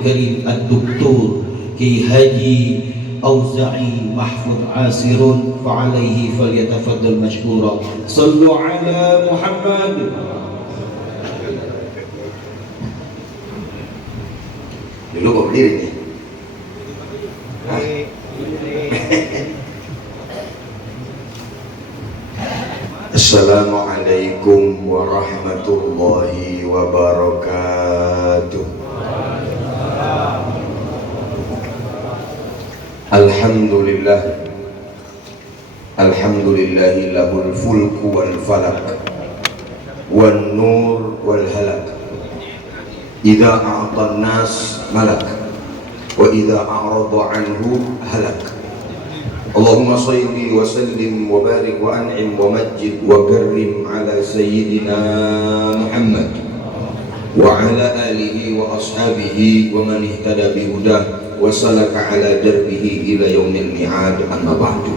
الكريم الدكتور كي هاجي أوزعي محفوظ عاسر فعليه فليتفضل مشكورا. صلوا على محمد. Dulu kok berdiri nih? Assalamualaikum warahmatullahi wabarakatuh. Alhamdulillah, alhamdulillahi lahul fulku wal falak wan nur wal halak. Idza a'ta an-nas malak wa idza a'rada anhu halak. Allahumma salli wa sallim wa barik wa an'im wa majjid wa karrim ala sayyidina Muhammad wa ala alihi wa ashabihi wa man ihtada bi hudah wa salaka ala darbihi ila yaumil mi'ad. Amma ba'du.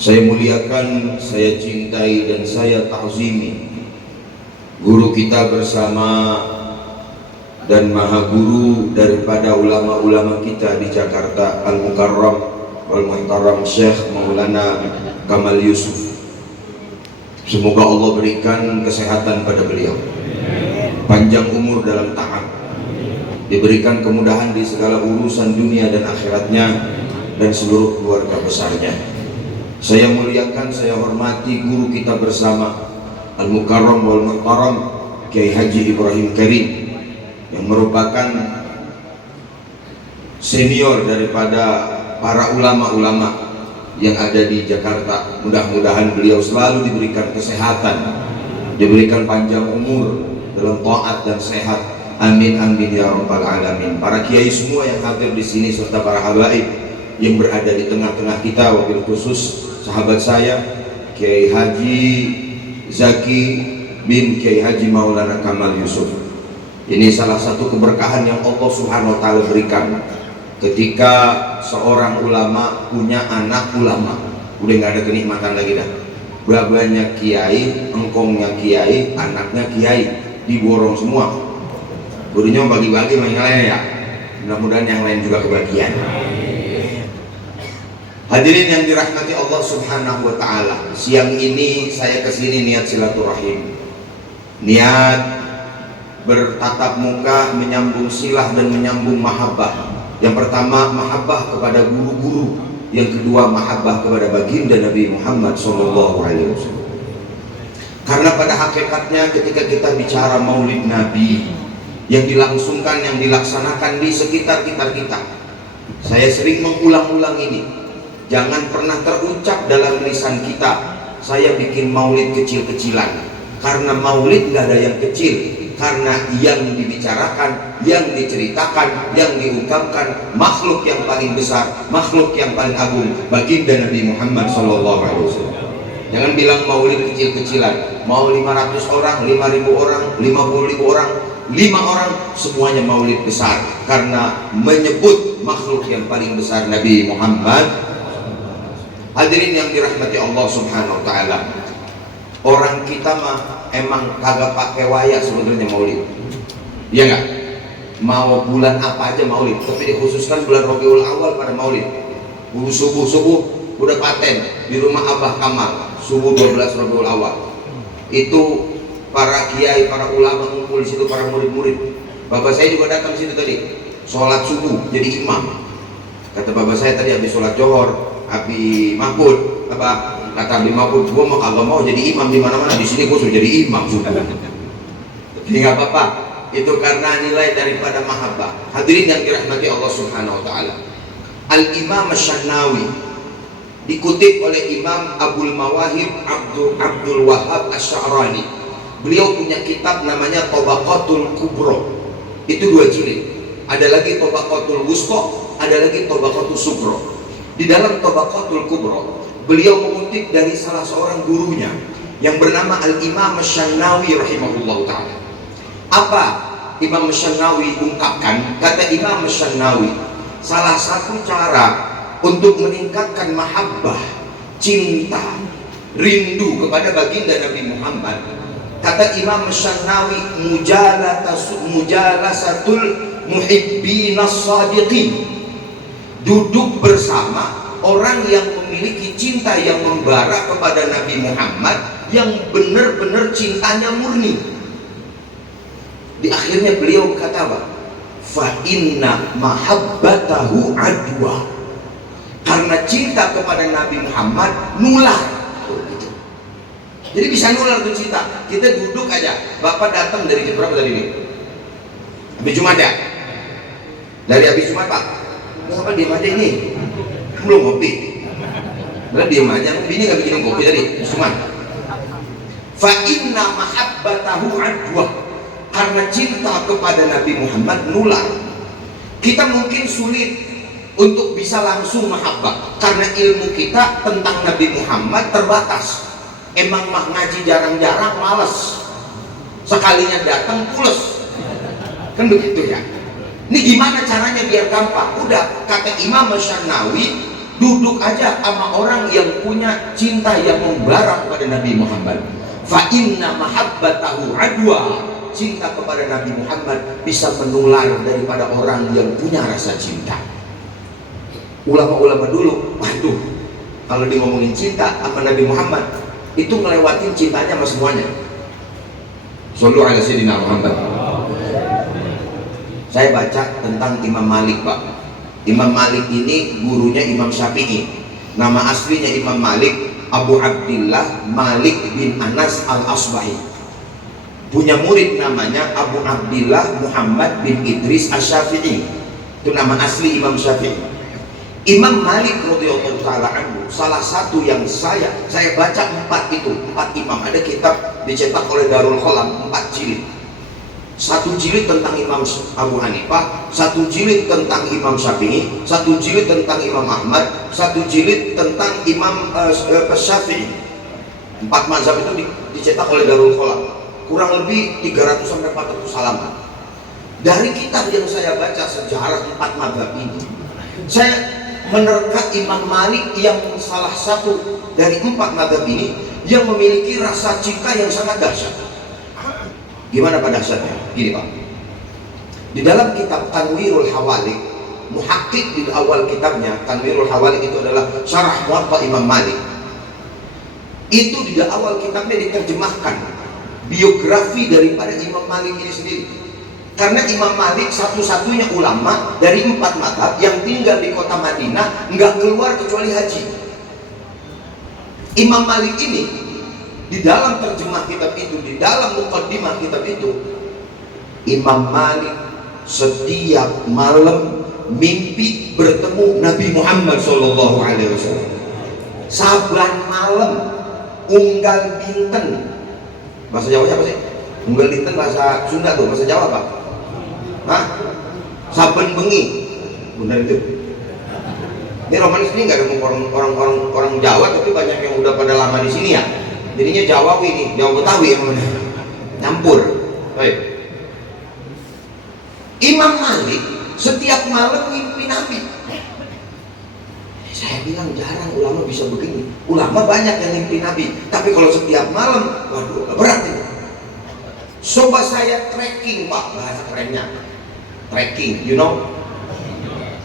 Saya muliakan, saya cintai dan saya ta'zimi guru kita bersama dan maha guru daripada ulama-ulama kita di Jakarta, Al-Mukarram wal Muhtaram Syekh Maulana Kamal Yusuf. Semoga Allah berikan kesehatan pada beliau, panjang umur dalam taat, diberikan kemudahan di segala urusan dunia dan akhiratnya, dan seluruh keluarga besarnya. Saya muliakan, saya hormati guru kita bersama, Al-Mukarram wal Muhtaram Kiai Haji Ibrahim Karim, yang merupakan senior daripada para ulama-ulama yang ada di Jakarta. Mudah-mudahan beliau selalu diberikan kesehatan, diberikan panjang umur dalam taat dan sehat. Amin amin ya rabbal alamin. Para kiai semua yang hadir di sini serta para habaib yang berada di tengah-tengah kita, wabil khusus sahabat saya Kiai Haji Zaki bin Kiai Haji Maulana Kamal Yusuf. Ini salah satu keberkahan yang Allah Subhanahu wa taala berikan ketika seorang ulama punya anak ulama. Udah nggak ada kenikmatan lagi dah. Babanya kiai, engkongnya kiai, anaknya kiai, diborong semua. Gurunya bagi-bagi main lain ya. Mudah-mudahan yang lain juga kebagian. Hadirin yang dirahmati Allah Subhanahu wa taala, siang ini saya kesini niat silaturahim, niat bertatap muka, menyambung silah dan menyambung mahabbah. Yang pertama mahabbah kepada guru-guru, yang kedua mahabbah kepada baginda Nabi Muhammad SAW. Karena pada hakikatnya ketika kita bicara maulid Nabi yang dilangsungkan, yang dilaksanakan di sekitar kita, saya sering mengulang-ulang ini, jangan pernah terucap dalam lisan kita, saya bikin maulid kecil-kecilan. Karena maulid nggak ada yang kecil, karena yang dibicarakan, yang diceritakan, yang diungkapkan makhluk yang paling besar, makhluk yang paling agung, baginda Nabi Muhammad SAW. Jangan bilang maulid kecil-kecilan, mau 500 orang, 5.000 orang, 50.000 orang, 5 orang, semuanya maulid besar, karena menyebut makhluk yang paling besar, Nabi Muhammad. Hadirin yang dirahmati Allah Subhanahu wa taala, orang kita mah emang kagak pakai waya sebenarnya maulid, iya nggak? Mau bulan apa aja maulid, tapi dikhususkan bulan Rabiul Awal pada maulid. Subuh udah paten di rumah Abah Kamal, subuh 12 Rabiul Awal. Itu para kiai, para ulama ngumpul di situ, para murid-murid. Bapak saya juga datang di situ tadi, sholat subuh jadi imam. Kata bapak saya tadi habis sholat Johor, Abi Mahmud, apa? Kata Abi Mahmud, gua mau kagak mau jadi imam di mana-mana, di sini gua suruh jadi imam subuh. Jadi nggak apa-apa, itu karena nilai daripada mahabbah. Hadirin yang dirahmati Allah Subhanahu wa taala, Al-Imam Asy-Syanawi dikutip oleh Imam Abdul Mawahib Abdul Wahab Asy-Sya'rani. Beliau punya kitab namanya Tabaqatul Kubra. Itu 2 jilid. Ada lagi Tabaqatul Wusta, ada lagi Tabaqatul Sughra. Di dalam Tabaqatul Kubra, beliau mengutip dari salah seorang gurunya yang bernama Al-Imam Asy-Syanawi rahimahullah ta'ala. Apa Imam Asy-Syanawi ungkapkan? Kata Imam Asy-Syanawi, salah satu cara untuk meningkatkan mahabbah, cinta, rindu kepada baginda Nabi Muhammad Kata Imam Syanawi, mujalasatul muhibbinas sadiqin, duduk bersama orang yang memiliki cinta yang membara kepada Nabi Muhammad, yang benar-benar cintanya murni. Di akhirnya beliau berkata apa? Fa inna mahabbatahu adwa, karena cinta kepada Nabi Muhammad nular. Gitu. Jadi bisa nular tuh cinta. Kita duduk aja, Bapak datang dari jam berapa tadi nih? Habis Jumat ya? Dari habis Jumat Pak? Kenapa diam aja ini? Belum kopi. Berarti diam aja, ini nggak bikinin kopi tadi, Jumat. Fa inna mahabbatahu adwa, karena cinta kepada Nabi Muhammad nular. Kita mungkin sulit untuk bisa langsung mahabbah karena ilmu kita tentang Nabi Muhammad terbatas. Emang mah ngaji jarang-jarang, males. Sekalinya datang pules. Kan begitu ya. Ini gimana caranya biar gampang? Udah, kata Imam Syanawi, duduk aja sama orang yang punya cinta yang membara kepada Nabi Muhammad. Fa inna mahabbatahu adwa, cinta kepada Nabi Muhammad bisa menular daripada orang yang punya rasa cinta. Ulama-ulama dulu, waduh, kalau dia ngomongin cinta sama Nabi Muhammad, itu ngelewatin cintanya sama semuanya. Shallu ala sayyidina Muhammad. Saya baca tentang Imam Malik, Pak. Imam Malik ini gurunya Imam Syafi'i. Nama aslinya Imam Malik Abu Abdillah Malik bin Anas al-Asbahi. Punya murid namanya Abu Abdillah Muhammad bin Idris Asy-Syafi'i. Itu nama asli Imam Syafi'i. Imam Malik radhiyallahu taala anhu, salah satu yang saya baca empat imam. Ada kitab dicetak oleh Darul Qalam 4 jilid. 1 jilid tentang Imam Abu Hanifah, 1 jilid tentang Imam Syafi'i, 1 jilid tentang Imam Ahmad, 1 jilid tentang Imam Syafi'i. 4 mazhab itu dicetak oleh Darul Qalam. Kurang lebih 300 sampai 400 halaman. Dari kitab yang saya baca sejarah 4 mazhab ini, saya menerka Imam Malik yang salah satu dari 4 mazhab ini yang memiliki rasa cinta yang sangat dahsyat. Gimana Pak dahsyatnya? Gini Pak, di dalam kitab Tanwirul Hawalik, muhakkik di awal kitabnya, Tanwirul Hawalik itu adalah syarah Muwatta Imam Malik. Itu di awal kitabnya diterjemahkan biografi daripada Imam Malik ini sendiri. Karena Imam Malik satu-satunya ulama dari 4 mazhab yang tinggal di kota Madinah, nggak keluar kecuali haji. Imam Malik ini di dalam terjemah kitab itu, di dalam muqaddimah kitab itu, Imam Malik setiap malam mimpi bertemu Nabi Muhammad SAW. Saban malam, unggal dinten. Bahasa Jawanya apa sih? Unggal dinten bahasa Sunda tuh, bahasa Jawa Pak. Hah? Saben bengi, benar itu. Ini Romanis ini nggak ada orang Jawa, tapi banyak yang udah pada lama di sini ya. Jadinya Jawawi nih, Jawa Betawi yang nyampur. Baik. Imam Malik setiap malam mimpi Nabi. Saya bilang jarang ulama bisa begini. Ulama banyak yang mimpi Nabi, tapi kalau setiap malam, waduh, berat ini. Coba saya tracking Pak, bahasa kerennya tracking, you know.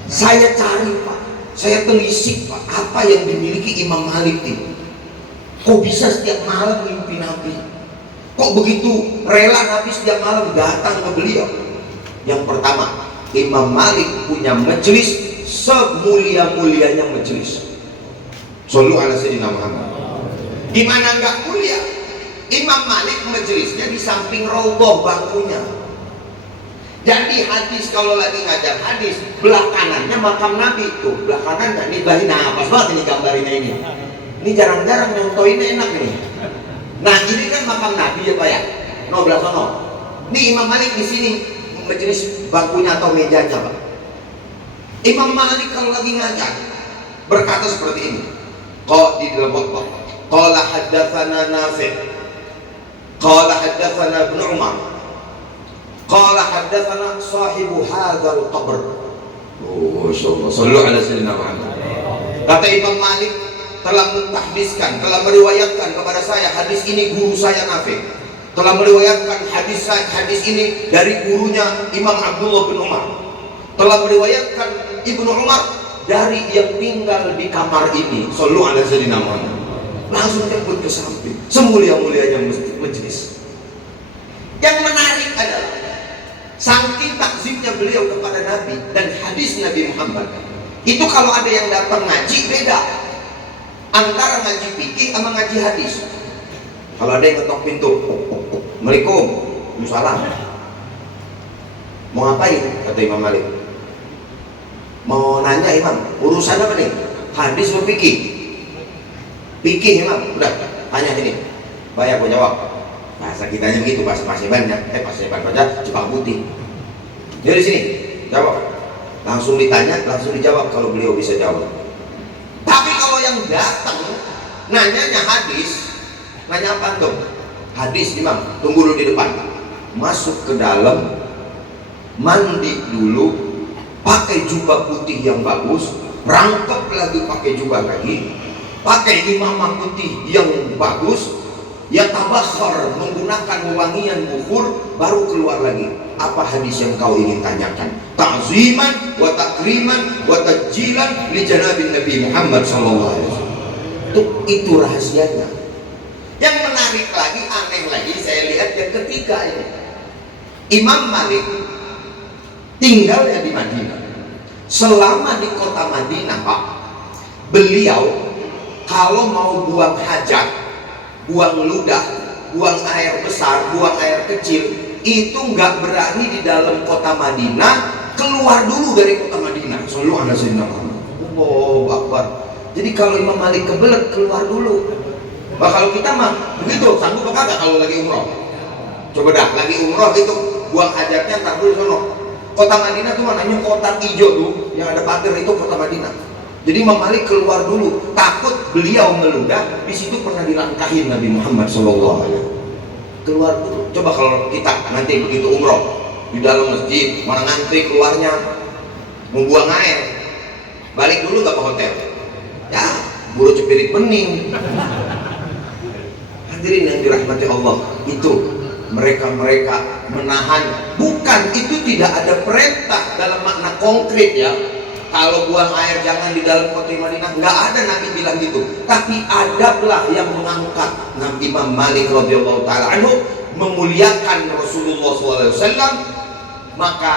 Saya cari Pak, saya telisik Pak, apa yang dimiliki Imam Malik ini. Kok bisa setiap malam mimpi Nabi? Kok begitu rela Nabi setiap malam datang ke beliau? Yang pertama, Imam Malik punya majelis semulia-mulianya majelis. Shallu ala sayyidina Muhammad. Gimana enggak mulia? Imam Malik majelisnya di samping raudhah bangkunya. Jadi hadis, kalau lagi ngajar hadis, belah kanannya makam Nabi. Tuh, belah kanan, ini belahin, nah pas banget ini gambarnya ini. Ini jarang-jarang nyontoinnya enak nih. Nah ini kan makam Nabi ya Pak ya. No, belah sono. Ini Imam Malik di sini majelis bangkunya atau mejanya Pak. Imam Malik kalau lagi ngajar berkata seperti ini. Kok di dalam khutbah, qala haddatsana Nafi', qala haddatsana Ibnu Umar, qala haddatsana sahibu hadzal qabr. Oh, masyaallah. Shallu ala sayyidina Muhammad. Kata Imam Malik telah mentahbiskan, telah meriwayatkan kepada saya hadis ini guru saya Nafi'. telah meriwayatkan hadis ini dari gurunya Imam Abdullah bin Umar, telah meriwayatkan Ibnu Umar dari yang tinggal di kamar ini. Shallu ala sayyidina Muhammad. Langsung jemput ke samping, semulia-mulianya majelis. Yang menarik adalah saking takzimnya beliau kepada Nabi dan hadis Nabi Muhammad itu, kalau ada yang datang ngaji beda antara ngaji fikih sama ngaji hadis. Kalau ada yang ketok pintu, Assalamualaikum, Waalaikumsalam, mau ngapain? Kata Imam Malik, mau nanya Imam, urusan apa nih? Hadis atau fikih? Fikih Imam, udah tanya sini, bayar gua jawab. Bahasa kitanya begitu, bahasa Pasebannya, Paseban baca Jepang Putih. Jadi sini, jawab. Langsung ditanya, langsung dijawab kalau beliau bisa jawab. Tapi kalau yang datang nanyanya hadis, nanya apa tuh? Hadis Imam, tunggu dulu di depan. Masuk ke dalam, mandi dulu, pakai jubah putih yang bagus, rangkep lagi pakai jubah lagi, pakai imamah putih yang bagus, ya tabakhar menggunakan wewangian bukhur, baru keluar lagi. Apa hadis yang kau ingin tanyakan? Ta'ziman wa takriman wa tajjilan li janabin Nabi Muhammad sallallahu alaihi wasallam. Itu rahasianya. Yang menarik lagi, aneh lagi, saya lihat yang ketiga ini. Imam Malik tinggalnya di Madinah. Selama di kota Madinah, Pak, beliau kalau mau buang hajat, buang ludah, buang air besar, buang air kecil, itu nggak berani di dalam kota Madinah, keluar dulu dari kota Madinah. Selalu ada sayyidina Muhammad. Oh, Akbar. Jadi kalau Imam Malik kebelet, keluar dulu. Nah, kalau kita mah begitu, sanggup apa kagak kalau lagi umroh? Coba dah, lagi umroh itu buang hajatnya ntar dulu sono. Kota Madinah tuh namanya kota hijau tuh, yang ada pagar itu kota Madinah. Jadi Imam Malik keluar dulu, takut beliau meludah. Di situ pernah dilangkahin Nabi Muhammad SAW. Keluar dulu. Coba kalau kita nanti begitu umroh di dalam masjid, mana ngantri keluarnya, mau buang air, balik dulu gak ke hotel? Ya, buru cepirit bening. Hadirin yang dirahmati Allah, itu mereka menahan. Bukan, itu tidak ada perintah dalam makna konkret ya. Kalau buang air jangan di dalam kota Madinah, nggak ada Nabi bilang gitu. Tapi adablah yang mengangkat. Nabi Imam Malik radhiyallahu taala anhu memuliakan Rasulullah SAW. Maka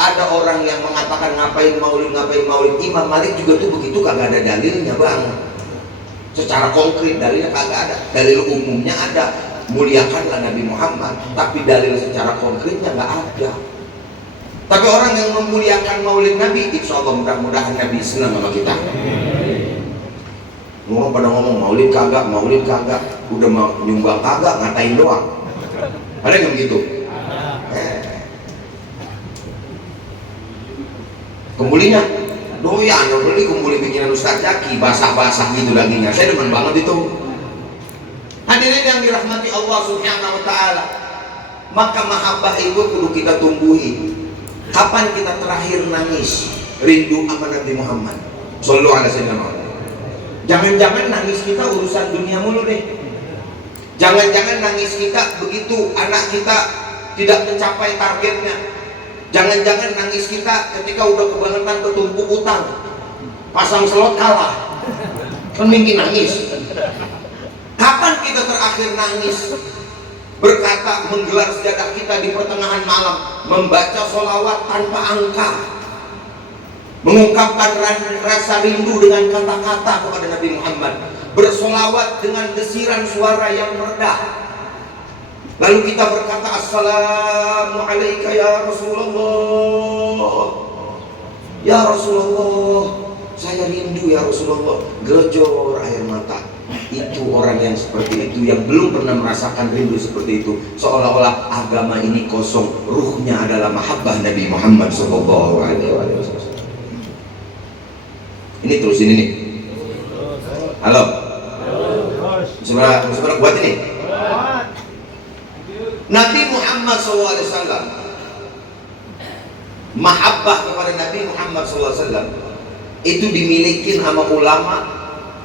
ada orang yang mengatakan ngapain maulid. Imam Malik juga tuh begitu, kagak ada dalilnya bang. Secara konkret dalilnya kagak ada. Dalil umumnya ada, muliakanlah Nabi Muhammad. Tapi dalil secara konkretnya nggak ada. Tapi orang yang memuliakan maulid Nabi, insya Allah mudah-mudahan Nabi senang sama kita. Ngomong pada ngomong maulid kagak, udah mau nyumbang kagak, ngatain doang. Ada nggak begitu? Kembulinya doyan, beli kembuli bikinan Ustaz Jaki, basah-basah gitu dagingnya. Saya demen banget itu. Hadirin yang dirahmati Allah Subhanahu wa taala, maka mahabbah itu kudu kita tumbuhi. Kapan kita terakhir nangis rindu sama Nabi Muhammad sallallahu alaihi wasallam? Jangan-jangan nangis kita urusan dunia mulu deh. Jangan-jangan nangis kita begitu anak kita tidak mencapai targetnya. Jangan-jangan nangis kita ketika udah kebangetan ketumpuk utang, pasang slot kalah, kan mungkin nangis. Kapan kita terakhir nangis? Berkata, menggelar sejadah kita di pertengahan malam, membaca sholawat tanpa angka, mengungkapkan rasa rindu dengan kata-kata kepada Nabi Muhammad, bersolawat dengan desiran suara yang meredah. Lalu kita berkata, Assalamualaikum ya Rasulullah. Ya Rasulullah, saya rindu ya Rasulullah. Gerojor air mata. Itu orang yang seperti itu, yang belum pernah merasakan rindu seperti itu. Seolah-olah agama ini kosong, ruhnya adalah mahabbah Nabi Muhammad sallallahu alaihi wasallam. Ini terusin ini. Halo. Sebenarnya buat ini. Nabi Muhammad SAW, mahabbah kepada Nabi Muhammad SAW itu dimiliki sama ulama.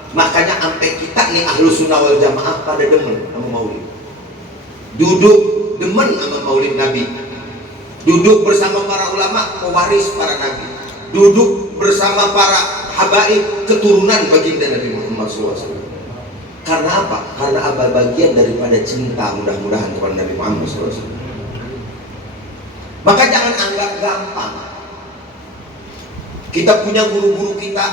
Makanya sampai kita nih ahlu sunnah wal jamaah pada demen sama maulid. duduk demen sama maulid Nabi, duduk bersama para ulama pewaris para nabi, duduk bersama para habaib keturunan baginda Nabi Muhammad SAW. Karena apa? Karena bagian daripada cinta mudah-mudahan kepada Nabi Muhammad SAW. Maka jangan anggap gampang. Kita punya guru-guru kita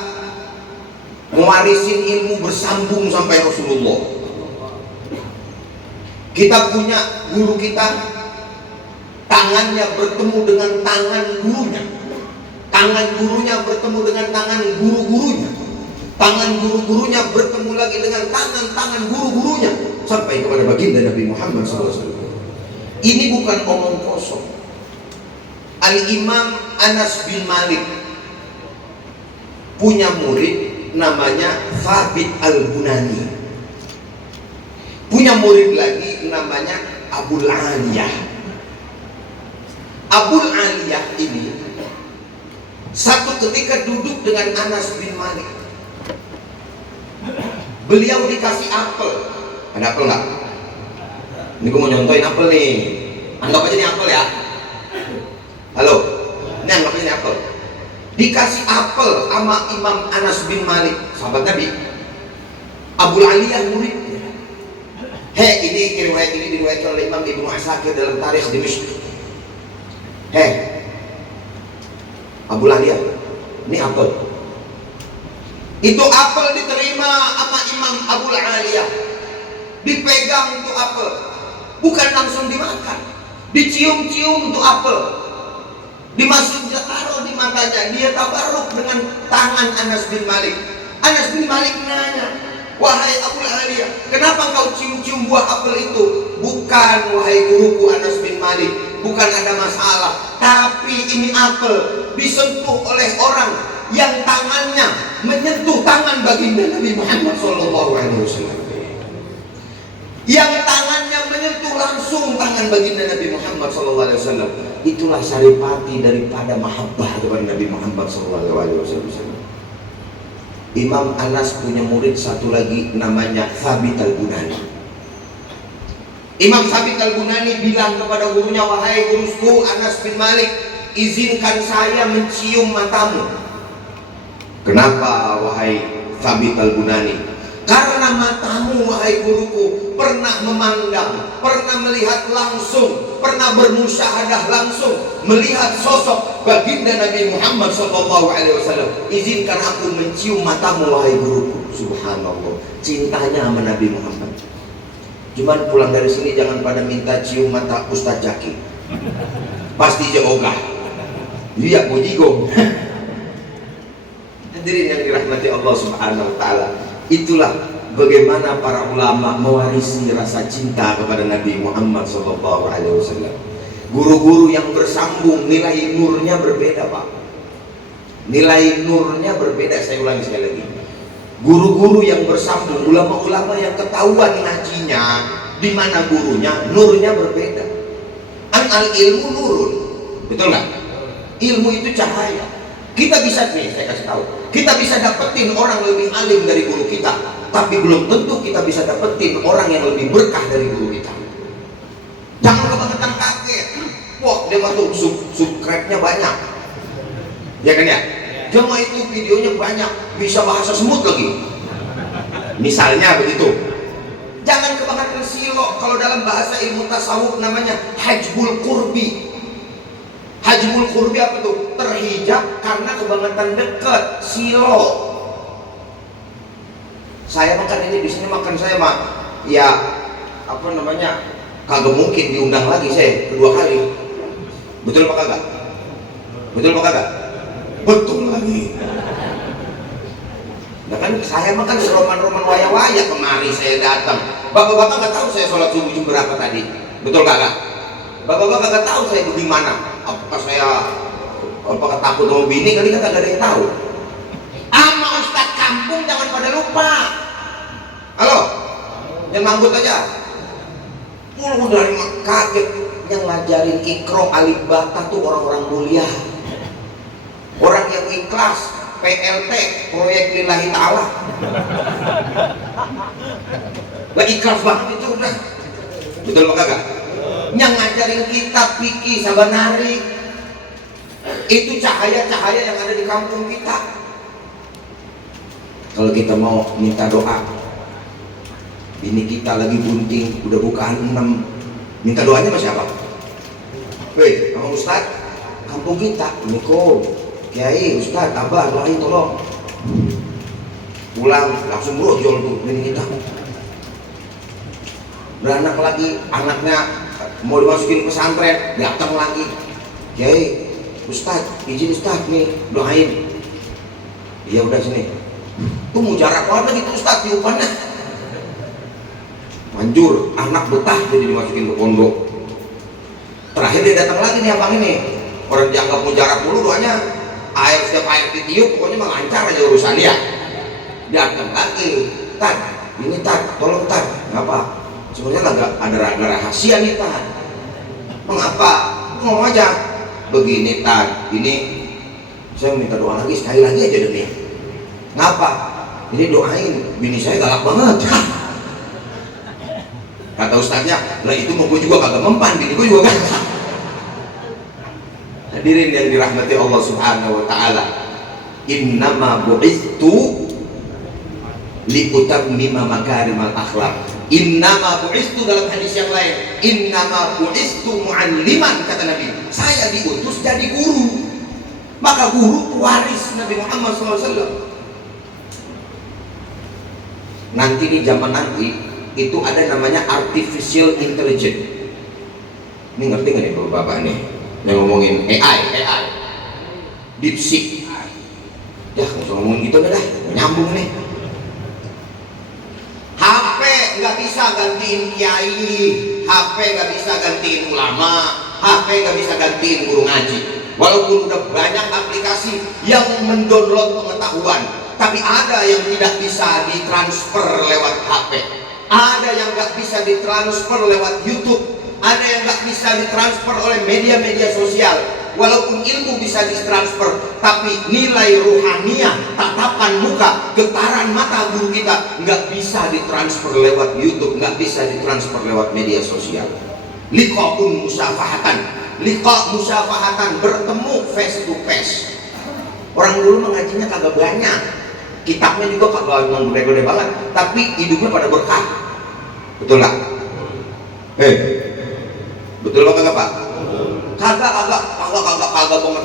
mewarisin ilmu bersambung sampai Rasulullah. Kita punya guru kita, tangannya bertemu dengan tangan gurunya, tangan gurunya bertemu dengan tangan guru-gurunya, tangan guru-gurunya bertemu lagi dengan tangan-tangan guru-gurunya sampai kepada baginda Nabi Muhammad SAW. Ini bukan omong kosong. Al-Imam Anas bin Malik punya murid namanya Thabit Al-Bunani, punya murid lagi namanya Abul Aliyah. Abul Aliyah ini satu ketika duduk dengan Anas bin Malik. Beliau dikasih apel. Ada apel nggak? Ini gue mau nyontoin apel nih. Anggap aja ini apel ya. Halo, ini anggap aja ini apel. Dikasih apel sama Imam Anas bin Malik, sahabat Nabi. Abul Aliyah muridnya. Ini riwayat ini diriwayatkan oleh Imam Ibnu Asakir dalam Tarikh Dimishq. Abul Aliyah, ini apel. Itu apel diterima sama Imam Abul Aliyah. Dipegang untuk apel, bukan langsung dimakan. Dicium-cium untuk apel, dimasukin taruh di matanya. Dia tabaruk dengan tangan Anas bin Malik. Anas bin Malik nanya, wahai Abul Aliyah, kenapa kau cium-cium buah apel itu? Bukan wahai guruku Anas bin Malik, bukan ada masalah, tapi ini apel disentuh oleh orang yang tangannya menyentuh tangan baginda Nabi Muhammad SAW, yang tangannya menyentuh langsung tangan baginda Nabi Muhammad SAW. Itulah saripati daripada mahabbah kepada Nabi Muhammad SAW. Imam Anas punya murid satu lagi namanya Thabit Al-Bunani. Imam Thabit Al-Bunani bilang kepada gurunya, wahai guruku Anas bin Malik, izinkan saya mencium matamu. Kenapa wahai Thabit Al-Bunani? Karena matamu wahai guruku pernah memandang, pernah melihat langsung, pernah bermusyahadah langsung, melihat sosok baginda Nabi Muhammad SAW. Izinkan aku mencium matamu wahai guruku. Subhanallah, cintanya sama Nabi Muhammad. Cuman pulang dari sini jangan pada minta cium mata Ustadz Jaki, pasti dia ogah. Iya, bojigong. Hadirin yang dirahmati Allah Subhanahu wa taala, itulah bagaimana para ulama mewarisi rasa cinta kepada Nabi Muhammad SAW. Guru-guru yang bersambung, nilai nurnya berbeda, Pak. Nilai nurnya berbeda. Saya ulangi sekali lagi. Guru-guru yang bersambung, ulama-ulama yang ketahuan ngajinya di mana gurunya, nurnya berbeda. Al ilmu nurun, betul nggak? Ilmu itu cahaya. Kita bisa nih, saya kasih tahu, kita bisa dapetin orang lebih alim dari guru kita, tapi belum tentu kita bisa dapetin orang yang lebih berkah dari guru kita. Jangan kebangetan kaget. Wah, dia masuk subscribe-nya banyak, ya kan ya? Cuma itu videonya banyak, bisa bahasa semut lagi. Misalnya begitu. Jangan kebangetan silo. Kalau dalam bahasa ilmu tasawuf namanya hajbul qurbi. Hajbul qurbi apa tuh? Terhijab karena kebangetan dekat, silo. Saya makan ini di sini, makan saya mah ya apa namanya? Kagak mungkin diundang lagi saya kedua kali. Betul apa kagak? Betul apa kagak? Betul lagi. Nah kan saya makan seroman-roman waya-waya kemari saya datang. Bapak-bapak nggak tahu saya sholat subuh jam berapa tadi. Betul kagak? Bapak-bapak nggak tahu saya di mana. Apakah saya takut sama bini kali, kan kagak ada yang tahu. Ama Ustadz kampung jangan pada lupa. Halo, jangan manggut aja. Mulu dari kaget yang ngajarin ikro alif bata tuh orang-orang mulia. Orang yang ikhlas, PLT, proyek lillahi ta'ala. Lah ikhlas banget itu udah. Betul apa kagak? yang ngajarin kita fikih sabanari. Itu cahaya-cahaya yang ada di kampung kita. Kalau kita mau minta doa, ini kita lagi bunting, udah bukaan 6, minta doanya sama siapa? Weh, sama Ustad kampung kita, ini kok Kiai, Ustad, Abah, doain tolong. Pulang langsung brojol tuh ini kita. Beranak lagi, anaknya mau dimasukin pesantren, datang lagi. Kiai, Ustad, izin Ustad nih, doain. Iya udah sini. Tuh mujarab banget lagi tuh Ustad tiupannya. Manjur, anak betah jadi dimasukin ke pondok. Terakhir dia datang lagi nih abang ini. Orang dianggap mujarab dulu doanya. Setiap air ditiup pokoknya mengancar aja urusannya. Datang lagi, Tad, ini Tad, tolong Tad. Ngapa? Sebenarnya ada rahasia nih Tad. Mengapa? Ngomong aja. Begini Tad, ini saya minta doa lagi sekali lagi aja deh nih. Ngapa? Ini doain, bini saya galak banget. Kata ustadznya, lah itu mau gue juga kagak mempan, bini gue juga galak. Hadirin yang dirahmati Allah Subhanahu wa taala. Innama bu'istu liutammima makarimal akhlak. Innama bu'istu dalam hadis yang lain. Innama bu'istu mu'alliman kata Nabi. Saya diutus jadi guru. Maka guru pewaris Nabi Muhammad SAW. Nanti di zaman nanti itu ada namanya artificial intelligence. Ini ngerti nggak nih bapak nih? Yang ngomongin AI, DeepSeek. Ya nggak usah ngomongin gitu dah, nyambung nih. HP nggak bisa gantiin kiai, HP nggak bisa gantiin ulama, HP nggak bisa gantiin guru ngaji. Walaupun udah banyak aplikasi yang mendownload pengetahuan, tapi ada yang tidak bisa ditransfer lewat HP, ada yang nggak bisa ditransfer lewat YouTube, ada yang nggak bisa ditransfer oleh media-media sosial. Walaupun ilmu bisa ditransfer, tapi nilai ruhaniah, tatapan muka, getaran mata guru kita nggak bisa ditransfer lewat YouTube, nggak bisa ditransfer lewat media sosial. Liqa'un musafahatan, liqa' musafahatan, bertemu face to face. Orang dulu mengajinya kagak banyak, kitabnya juga kagak yang gede-gede banget, tapi hidupnya pada berkah. Betul nggak? Betul apa kagak Pak? Kagak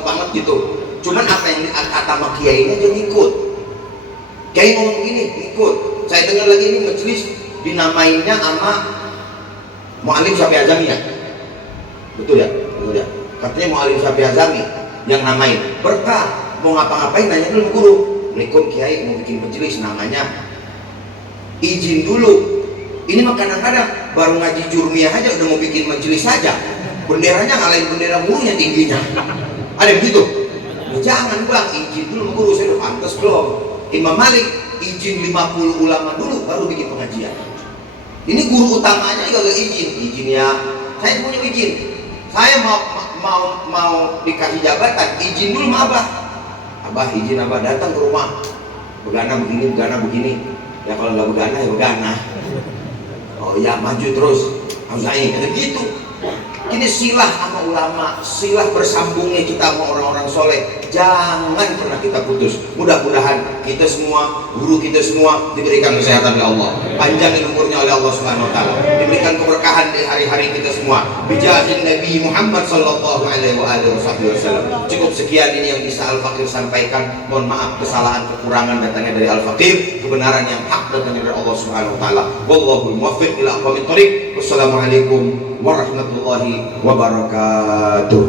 banget gitu. Cuman apa yang kata sama kiainya aja ngikut. Kiai ngomong gini, ngikut. Saya dengar lagi ini majelis dinamainnya sama Mu'alim Syafi'i Azami ya? Betul ya? Betul ya? Katanya Mu'alim Syafi'i Azami yang namain. Berkah, mau ngapa-ngapain nanya dulu guru. Assalamualaikum Kiai, mau bikin majelis namanya. Izin dulu. Ini mah kadang-kadang baru ngaji jurmiyah aja udah mau bikin majelis saja. Benderanya ngalahin bendera gurunya tingginya. Ada yang begitu? Nah, jangan bang, izin dulu guru, saya udah pantas belum. Imam Malik izin 50 ulama dulu baru bikin pengajian. Ini guru utamanya juga gak izin ya. Saya punya izin. Saya mau dikasih jabatan, izin dulu sama Abah. Abah izin Abah datang ke rumah. Begana begini. Ya kalau nggak begana ya begana. Oh ya maju terus. Auza'i ada gitu. Ini silah sama ulama, silah bersambungnya kita sama orang-orang soleh. Jangan pernah kita putus. Mudah-mudahan kita semua, guru kita semua diberikan kesehatan oleh Allah, panjangin umurnya oleh Allah Subhanahu Wa Taala, diberikan keberkahan di hari-hari kita semua. Bijahin Nabi Muhammad Sallallahu Alaihi Wasallam. Cukup sekian ini yang bisa Al-Fakir sampaikan. Mohon maaf kesalahan kekurangan datangnya dari Al-Fakir, kebenaran yang hak datangnya dari Allah Subhanahu Wa Taala. Wallahul muwaffiq ila aqwamit thoriq. Wassalamualaikum warahmatullahi wabarakatuh.